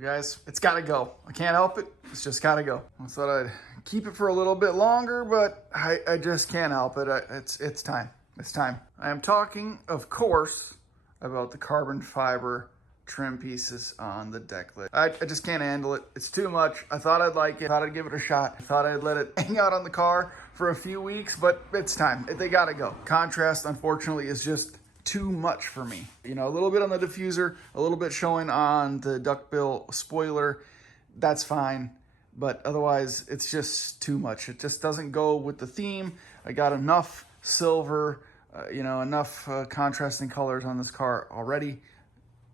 So guys, it's gotta go. I can't help it. It's just gotta go. I thought I'd keep it for a little bit longer, but I just can't help it. It's time. It's time. I am talking, of course, about the carbon fiber trim pieces on the deck lid. I just can't handle it. It's too much. I thought I'd like it. I thought I'd give it a shot. I thought I'd let it hang out on the car for a few weeks, but it's time. They gotta go. Contrast, unfortunately, is just too much for me. You know, a little bit on the diffuser, a little bit showing on the duckbill spoiler, that's fine. But otherwise, it's just too much. It just doesn't go with the theme. I got enough silver, enough contrasting colors on this car already.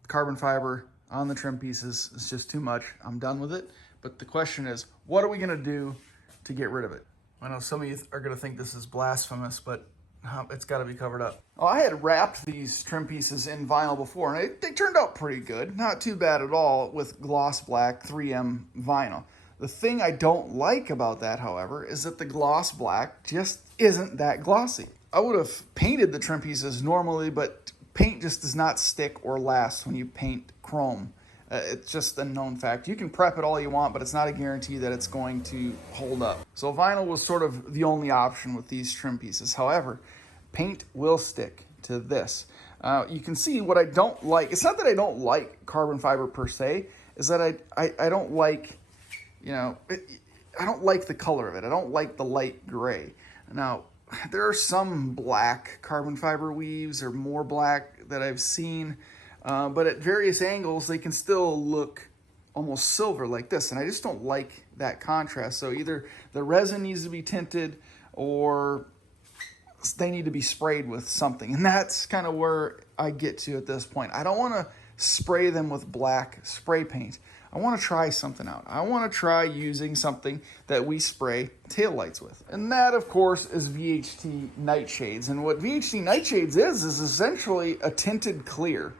Carbon fiber on the trim pieces is just too much. I'm done with it. But the question is, what are we gonna do to get rid of it? I know some of you are gonna think this is blasphemous, but it's got to be covered up. Oh, I had wrapped these trim pieces in vinyl before, and they turned out pretty good. Not too bad at all with gloss black 3M vinyl. The thing I don't like about that, however, is that the gloss black just isn't that glossy. I would have painted the trim pieces normally, but paint just does not stick or last when you paint chrome. It's just a known fact. You can prep it all you want, but it's not a guarantee that it's going to hold up. So vinyl was sort of the only option with these trim pieces. However, paint will stick to this. You can see what I don't like. It's not that I don't like carbon fiber per se, is that I don't like, I don't like the color of it. I don't like the light gray. Now, there are some black carbon fiber weaves or more black that I've seen, but at various angles, they can still look almost silver like this. And I just don't like that contrast. So either the resin needs to be tinted or they need to be sprayed with something. And that's kind of where I get to at this point. I don't want to spray them with black spray paint. I want to try something out. I want to try using something that we spray taillights with. And that, of course, is VHT nightshades. And what VHT nightshades is essentially a tinted clear.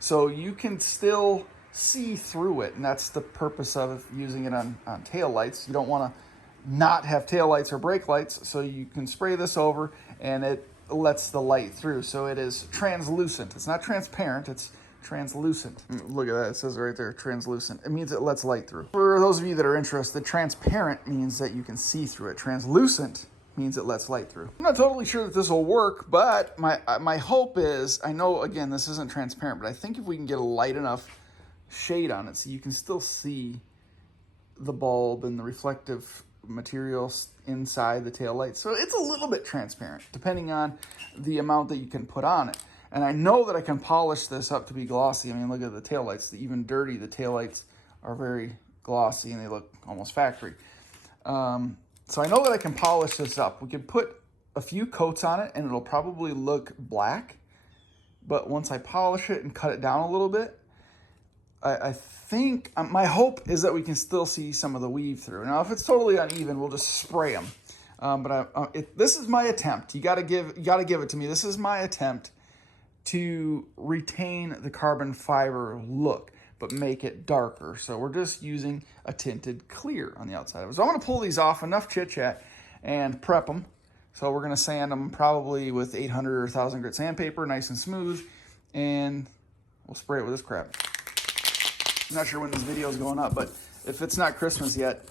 So you can still see through it. And that's the purpose of using it on taillights. You don't want to not have taillights or brake lights. So you can spray this over and it lets the light through. So it is translucent. It's not transparent. It's translucent. Look at that, it says right there, translucent. It means it lets light through. For those of you that are interested, transparent means that you can see through it. Translucent means it lets light through. I'm not totally sure that this will work, but my hope is, I know, again, this isn't transparent, but I think if we can get a light enough shade on it so you can still see the bulb and the reflective materials inside the taillight. So it's a little bit transparent, depending on the amount that you can put on it. And I know that I can polish this up to be glossy. I mean, look at the taillights. Even dirty, the taillights are very glossy and they look almost factory. So I know that I can polish this up. We could put a few coats on it and it'll probably look black. But once I polish it and cut it down a little bit, I think, my hope is that we can still see some of the weave through. Now, if it's totally uneven, we'll just spray them. This is my attempt. You gotta give it to me. This is my attempt to retain the carbon fiber look, but make it darker. So we're just using a tinted clear on the outside of it. So I'm gonna pull these off, enough chit chat, and prep them. So we're gonna sand them probably with 800 or 1000 grit sandpaper, nice and smooth, and we'll spray it with this crap. I'm not sure when this video is going up, but if it's not Christmas yet,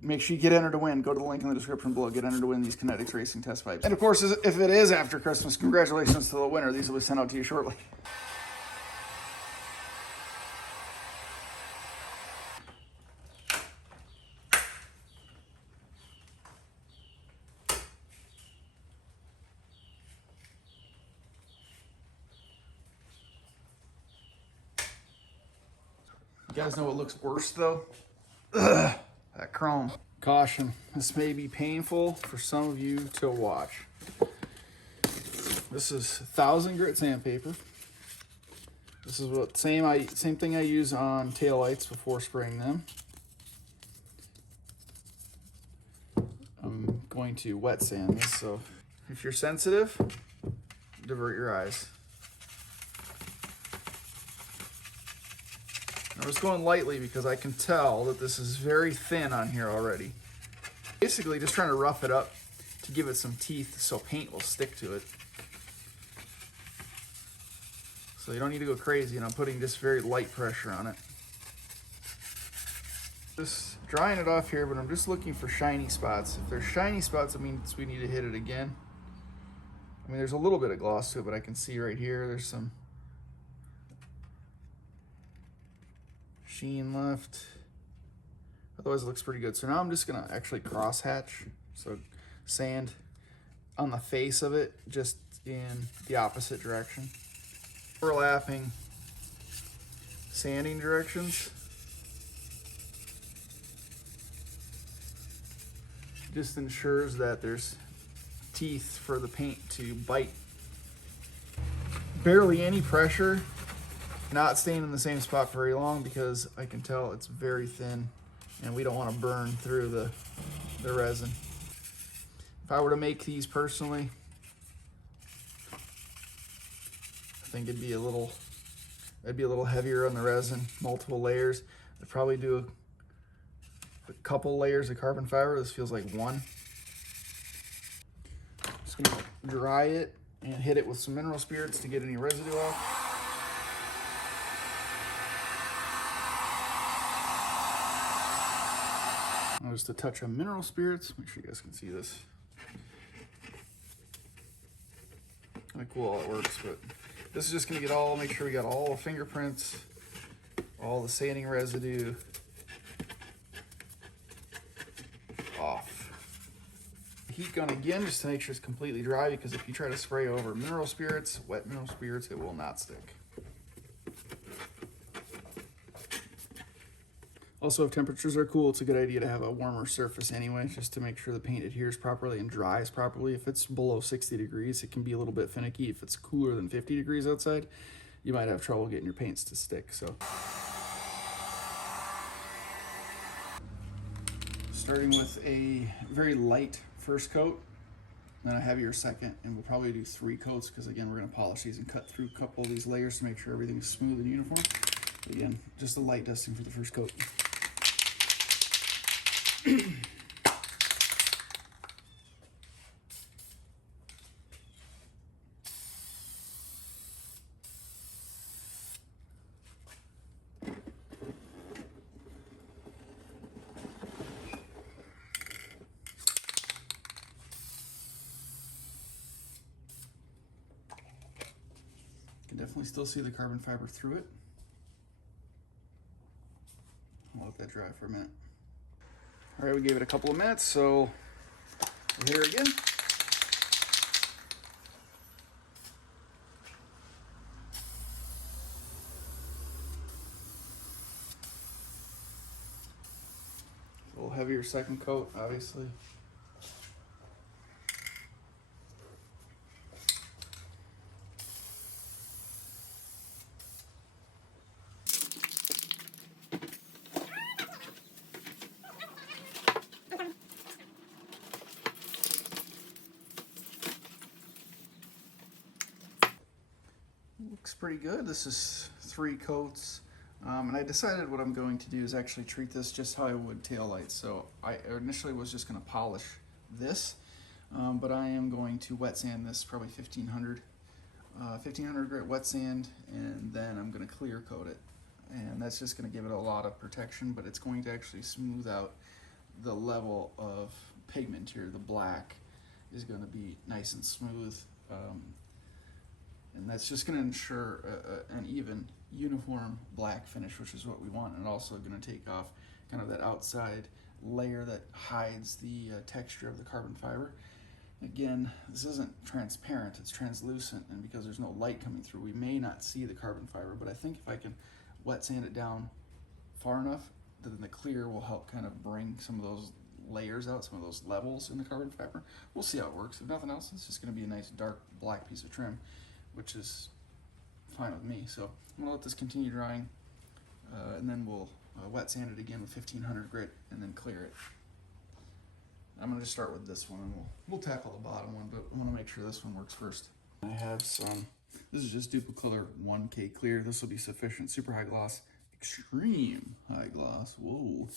make sure you get entered to win. Go to the link in the description below. Get entered to win these Kinetics Racing test pipes. And of course, if it is after Christmas, congratulations to the winner. These will be sent out to you shortly. You guys know what looks worse though? Ugh. That chrome. Caution, this may be painful for some of you to watch. This is 1000 grit sandpaper. This is what same thing I use on taillights before spraying them. I'm going to wet sand this, so if you're sensitive, divert your eyes. I was going lightly because I can tell that this is very thin on here already. Basically just trying to rough it up to give it some teeth so paint will stick to it. So you don't need to go crazy, and I'm putting just very light pressure on it. Just drying it off here, but I'm just looking for shiny spots. If there's shiny spots, it means we need to hit it again. I mean, there's a little bit of gloss to it, but I can see right here, there's some sheen left. Otherwise, it looks pretty good. So now I'm just gonna actually cross hatch. So sand on the face of it, just in the opposite direction. Overlapping sanding directions. Just ensures that there's teeth for the paint to bite. Barely any pressure, not staying in the same spot for very long because I can tell it's very thin and we don't want to burn through the resin. If I were to make these personally, I think it'd be a little heavier on the resin, multiple layers. I'd probably do a couple layers of carbon fiber. This feels like one. Just gonna dry it and hit it with some mineral spirits to get any residue off. Just a touch of mineral spirits. Make sure you guys can see this. Kind of cool how it works, but this is just gonna get make sure we got all the fingerprints, all the sanding residue off. Heat gun again, just to make sure it's completely dry, because if you try to spray over mineral spirits, wet mineral spirits, it will not stick. Also, if temperatures are cool, it's a good idea to have a warmer surface anyway, just to make sure the paint adheres properly and dries properly. If it's below 60 degrees, it can be a little bit finicky. If it's cooler than 50 degrees outside, you might have trouble getting your paints to stick. So, starting with a very light first coat, then a heavier second, and we'll probably do 3 coats because again, we're going to polish these and cut through a couple of these layers to make sure everything's smooth and uniform. But again, just a light dusting for the first coat. Can definitely still see the carbon fiber through it. I'll let that dry for a minute. All right, we gave it a couple of minutes, so we're here again. A little heavier second coat, obviously. Looks pretty good. This is 3 coats. And I decided what I'm going to do is actually treat this just how I would taillights. So I initially was just going to polish this, but I am going to wet sand this, probably 1500 grit wet sand, and then I'm going to clear coat it. And that's just going to give it a lot of protection, but it's going to actually smooth out the level of pigment here. The black is going to be nice and smooth. And that's just going to ensure an even, uniform black finish, which is what we want, and also going to take off kind of that outside layer that hides the texture of the carbon fiber. Again, this isn't transparent, it's translucent, and because there's no light coming through, we may not see the carbon fiber, but I think if I can wet sand it down far enough, then the clear will help kind of bring some of those layers out, some of those levels in the carbon fiber. We'll see how it works. If nothing else, it's just going to be a nice dark black piece of trim, which is fine with me. So I'm gonna let this continue drying, and then we'll wet sand it again with 1500 grit and then clear it. I'm gonna just start with this one, and we'll tackle the bottom one, but I wanna make sure this one works first. I have some, this is just Duplicolor 1K clear. This will be sufficient. Super high gloss, extreme high gloss. Whoa.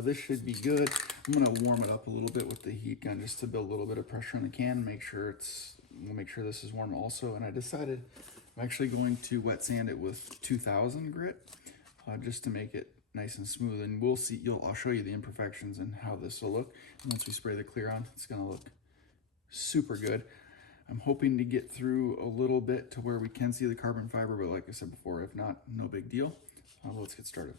This should be good. I'm gonna warm it up a little bit with the heat gun just to build a little bit of pressure on the can and we'll make sure this is warm also. And I decided I'm actually going to wet sand it with 2000 grit just to make it nice and smooth. And we'll see, I'll show you the imperfections and how this will look. And once we spray the clear on, it's gonna look super good. I'm hoping to get through a little bit to where we can see the carbon fiber, but like I said before, if not, no big deal. Let's get started.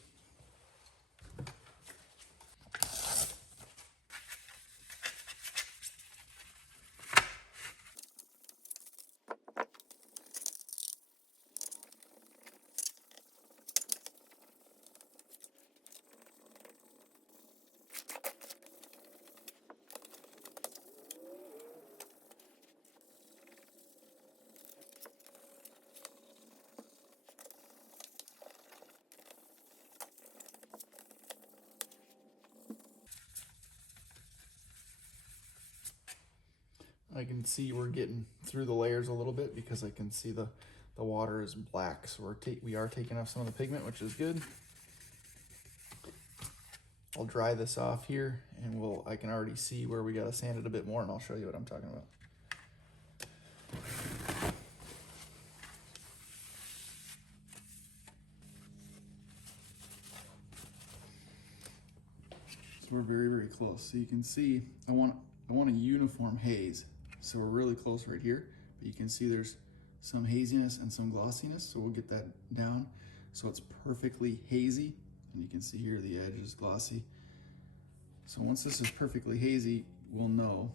I can see we're getting through the layers a little bit because I can see the water is black. So we are taking off some of the pigment, which is good. I'll dry this off here and I can already see where we gotta sand it a bit more, and I'll show you what I'm talking about. So we're very, very close. So you can see I want a uniform haze. So we're really close right here, but you can see there's some haziness and some glossiness. So we'll get that down so it's perfectly hazy. And you can see here the edge is glossy. So once this is perfectly hazy, we'll know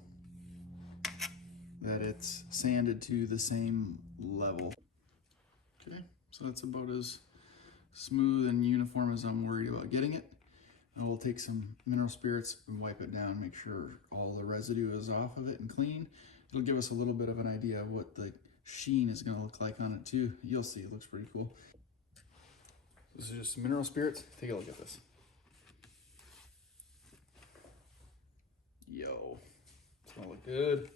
that it's sanded to the same level. Okay, so that's about as smooth and uniform as I'm worried about getting it. And we'll take some mineral spirits and wipe it down, make sure all the residue is off of it and clean. It'll give us a little bit of an idea of what the sheen is gonna look like on it too. You'll see, it looks pretty cool. This is just some mineral spirits. Take a look at this. Yo, it's gonna look good.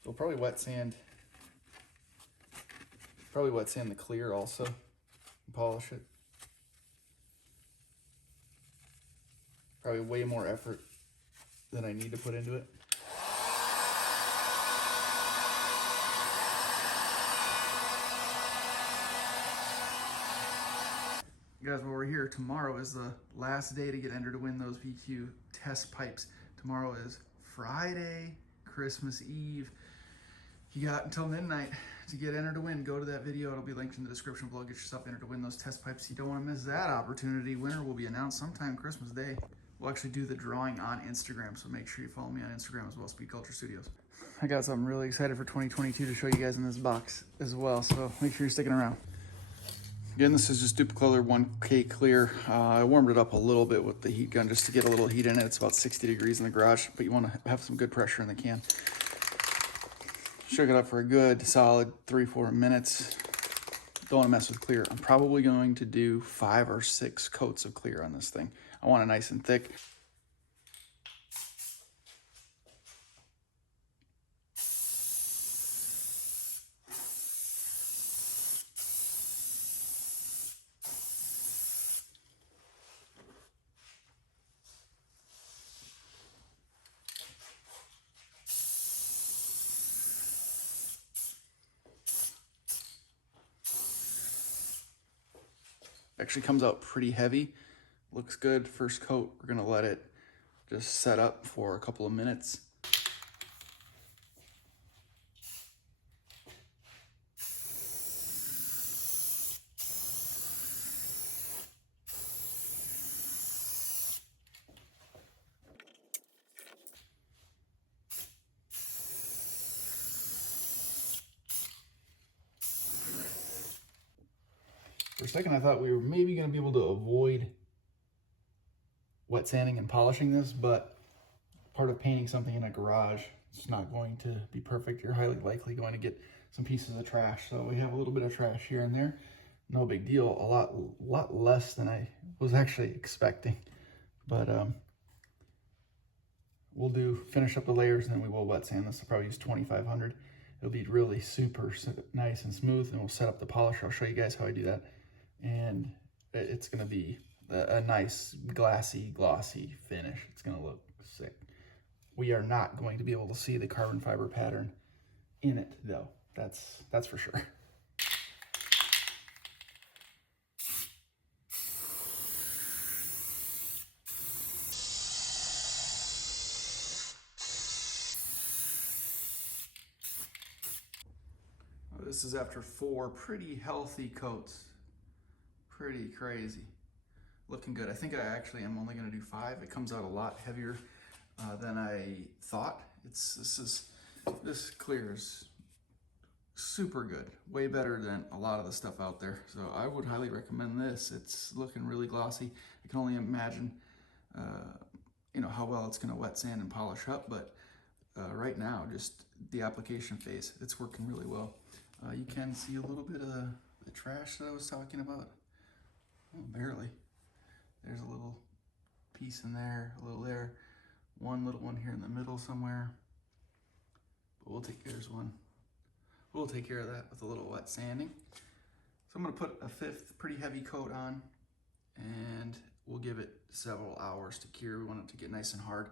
So we'll probably wet sand the clear also and polish it. Probably way more effort than I need to put into it. Guys, while we're here, tomorrow is the last day to get entered to win those VQ test pipes. Tomorrow is Friday, Christmas Eve. You got until midnight to get entered to win. Go to that video. It'll be linked in the description below. Get yourself entered to win those test pipes. You don't want to miss that opportunity. Winner will be announced sometime Christmas Day. We'll actually do the drawing on Instagram, so make sure you follow me on Instagram as well, Speed Culture Studios. I got something really excited for 2022 to show you guys in this box as well, so make sure you're sticking around. Again, this is just Duplicolor 1K Clear. I warmed it up a little bit with the heat gun just to get a little heat in it. It's about 60 degrees in the garage, but you want to have some good pressure in the can. Shook it up for a good solid 3-4 minutes. Don't want to mess with clear. I'm probably going to do 5 or 6 coats of clear on this thing. I want it nice and thick. Actually comes out pretty heavy. Looks good. First coat, we're gonna let it just set up for a couple of minutes. For a second, I thought we were maybe gonna be able to avoid wet sanding and polishing this, but part of painting something in a garage, it's not going to be perfect. You're highly likely going to get some pieces of trash. So we have a little bit of trash here and there. No big deal. A lot less than I was actually expecting. But we'll finish up the layers and then we will wet sand this. I'll probably use 2500. It'll be really super nice and smooth, and we'll set up the polisher. I'll show you guys how I do that. And it's gonna be a nice glassy, glossy finish. It's gonna look sick. We are not going to be able to see the carbon fiber pattern in it though. That's for sure. This is after 4 pretty healthy coats. Pretty crazy. Looking good. I think I actually am only going to do 5. It comes out a lot heavier than I thought. This clears super good, way better than a lot of the stuff out there. So I would highly recommend this. It's looking really glossy. I can only imagine, how well it's going to wet sand and polish up. But right now, just the application phase, it's working really well. You can see a little bit of the trash that I was talking about. Oh, barely. There's a little piece in there, a little there, one little one here in the middle somewhere. But there's one. We'll take care of that with a little wet sanding. So I'm gonna put a 5th pretty heavy coat on, and we'll give it several hours to cure. We want it to get nice and hard.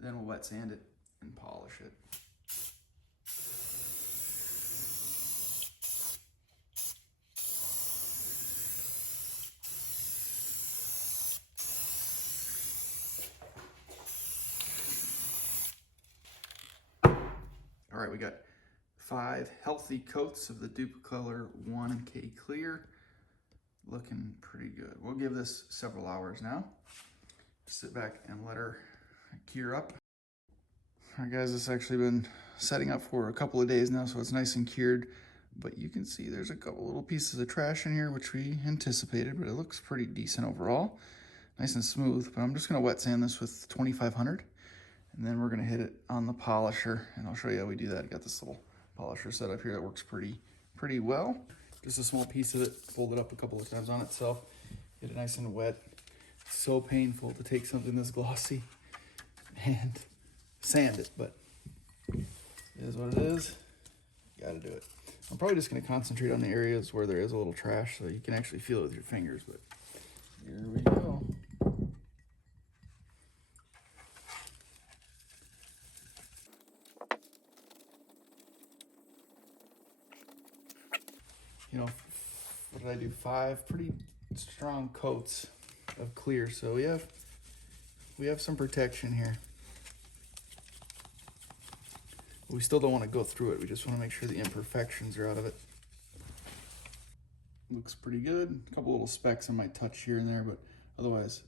Then we'll wet sand it and polish it. All right, we got 5 healthy coats of the Duplicolor 1K Clear. Looking pretty good. We'll give this several hours now. Sit back and let her cure up. All right, guys, this has actually been setting up for a couple of days now, so it's nice and cured. But you can see there's a couple little pieces of trash in here, which we anticipated, but it looks pretty decent overall. Nice and smooth, but I'm just gonna wet sand this with 2500. And then we're gonna hit it on the polisher, and I'll show you how we do that. I got this little polisher set up here that works pretty well. Just a small piece of it, fold it up a couple of times on itself, get it nice and wet. It's so painful to take something this glossy and sand it, but it is what it is. You gotta do it. I'm probably just gonna concentrate on the areas where there is a little trash so you can actually feel it with your fingers, but here we go. What did I do? 5 pretty strong coats of clear, so we have some protection here. We still don't want to go through it. We just want to make sure the imperfections are out of it. Looks pretty good. A couple little specks I might touch here and there, but otherwise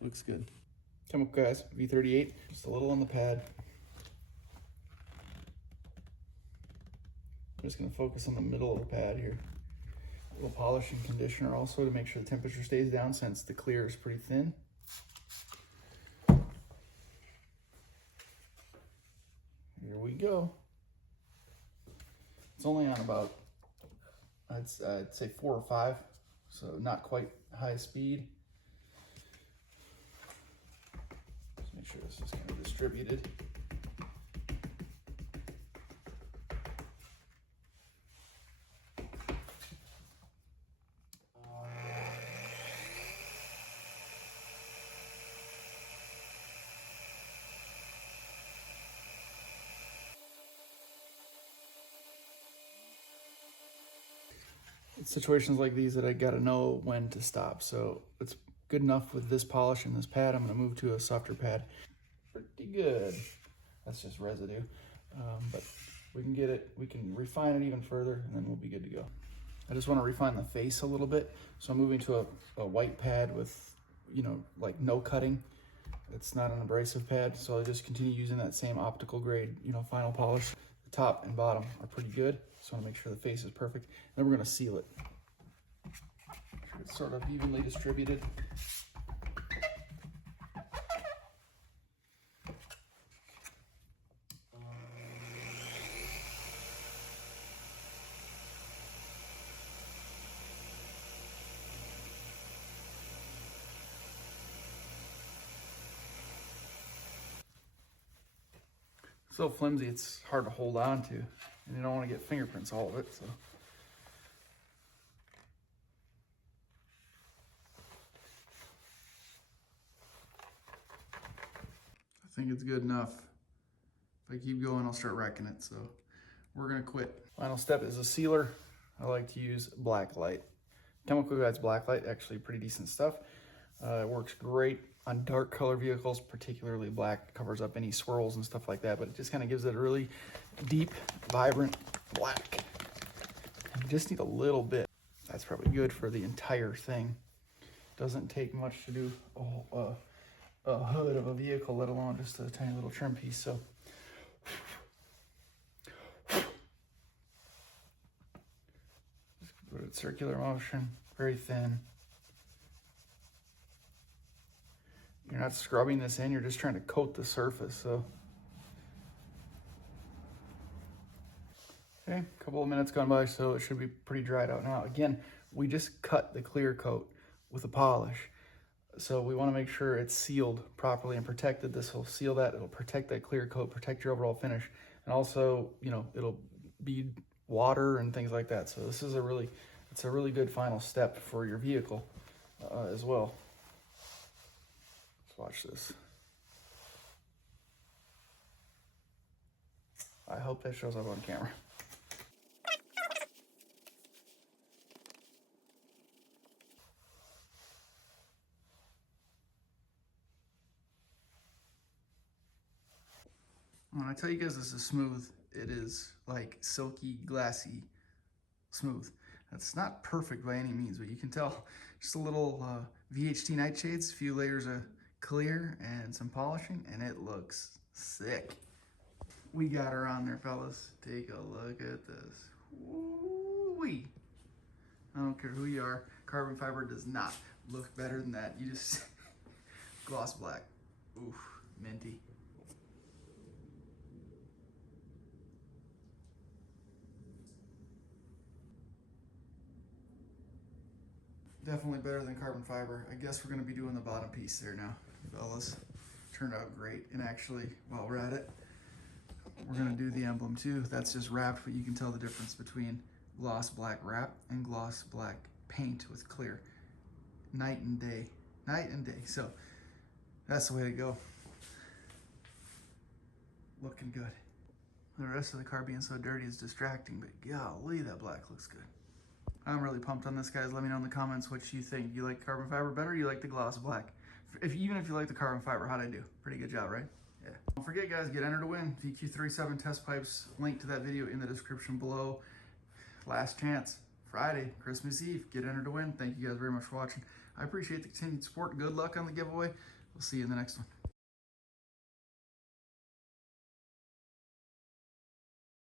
looks good. Chemical guys, V38, just a little on the pad. I'm just going to focus on the middle of the pad here. A little polish and conditioner also to make sure the temperature stays down since the clear is pretty thin. Here we go. It's only on about, I'd say 4 or 5, so not quite high speed. Just make sure this is kind of distributed. It's situations like these that I gotta know when to stop. So it's good enough with this polish and this pad. I'm gonna move to a softer pad. Pretty good. That's just residue. But we can get it, we can refine it even further, and then we'll be good to go. I just wanna refine the face a little bit. So I'm moving to a white pad with, like no cutting. It's not an abrasive pad. So I just continue using that same optical grade, final polish. The top and bottom are pretty good. Just want to make sure the face is perfect. Then we're going to seal it. Make sure it's sort of evenly distributed. So flimsy, it's hard to hold on to, and you don't want to get fingerprints all of it. So I think it's good enough. If I keep going, I'll start wrecking it. So we're gonna quit. Final step is a sealer. I like to use Blacklight. Chemical Guide's Blacklight, actually pretty decent stuff. It works great on dark color vehicles, particularly black, covers up any swirls and stuff like that, but it just kind of gives it a really deep, vibrant black. And you just need a little bit. That's probably good for the entire thing. Doesn't take much to do a hood of a vehicle, let alone just a tiny little trim piece. So just put it circular motion, very thin. You're not scrubbing this in, you're just trying to coat the surface. So okay, a couple of minutes gone by, so it should be pretty dried out now. Again, we just cut the clear coat with a polish. So we want to make sure it's sealed properly and protected. This will seal that, it'll protect that clear coat, protect your overall finish. And also, you know, it'll bead water and things like that. So this is it's a really good final step for your vehicle as well. Let's watch this. I hope that shows up on camera. When I tell you guys this is smooth, it is like silky, glassy, smooth. That's not perfect by any means, but you can tell just a little VHT nightshades, a few layers of clear and some polishing, and it looks sick. We got her on there, fellas. Take a look at this. Woo-wee. I don't care who you are, carbon fiber does not look better than that. You just gloss black. Oof, minty. Definitely better than carbon fiber. I guess we're gonna be doing the bottom piece there now, fellas. Turned out great. And actually, while we're at it, we're gonna do the emblem too. That's just wrapped, but you can tell the difference between gloss black wrap and gloss black paint with clear. Night and day, night and day. So that's the way to go. Looking good. The rest of the car being so dirty is distracting, but golly, that black looks good. I'm really pumped on this, guys. Let me know in the comments what you think. You like carbon fiber better or you like the gloss black? Even if you like the carbon fiber, how'd I do? Pretty good job, right? Yeah. Don't forget, guys, get entered to win VQ37 test pipes. Link to that video in the description below. Last chance, Friday, Christmas Eve. Get entered to win. Thank you guys very much for watching. I appreciate the continued support. Good luck on the giveaway. We'll see you in the next one.